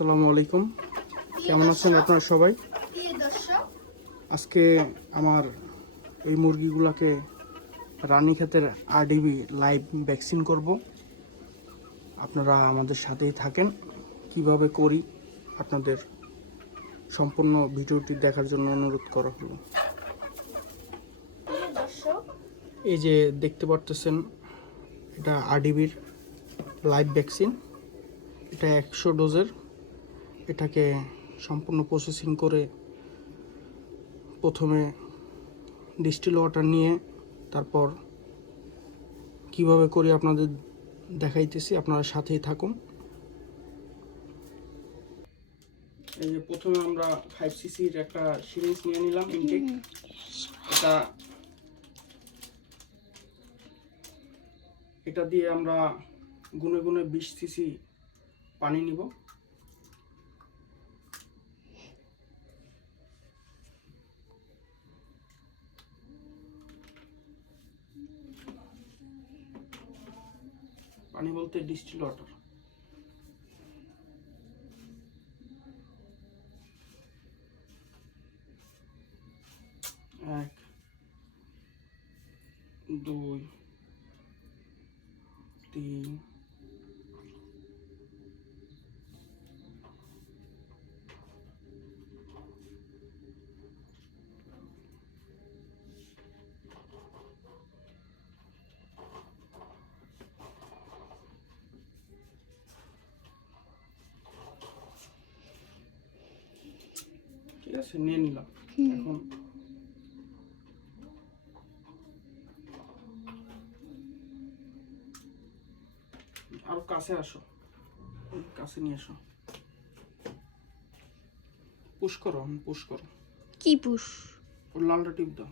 আসসালামু আলাইকুম, কেমন আছেন আপনারা সবাই? আজকে আমার এই মুরগিগুলোকে রানীক্ষেতের আরডিবি লাইভ ভ্যাকসিন করব। আপনারা আমাদের সাথেই থাকেন, কিভাবে করি আপনাদের সম্পূর্ণ ভিডিওটি দেখার জন্য অনুরোধ করা হলো। এই যে দেখতে পারতেছেন, এটা আরডিবির লাইভ ভ্যাকসিন। এটা 100 ডোজের। এটাকে সম্পূর্ণ প্রসেসিং করে প্রথমে ডিস্টিল ওয়াটার নিয়ে তারপর কিভাবে করি আপনাদের দেখাইতেছি, আপনারা সাথেই থাকুন। এই যে প্রথমে আমরা 5 সিসির একটা সিরিঞ্জ নিয়ে নিলাম ইনটেক। এটা দিয়ে আমরা গুনে গুনে 20 সিসি পানি নিব। পানি বলতে ডিস্টিল ওয়াটার। এক, দুই, তিন, ঠিক আছে, নিয়ে নিলাম। এখন আরো কাছে আসো, কাছে নিয়ে আসো। পুশ করো, পুশ করো। কি পুশ? ওর লালটা টিপ দাও।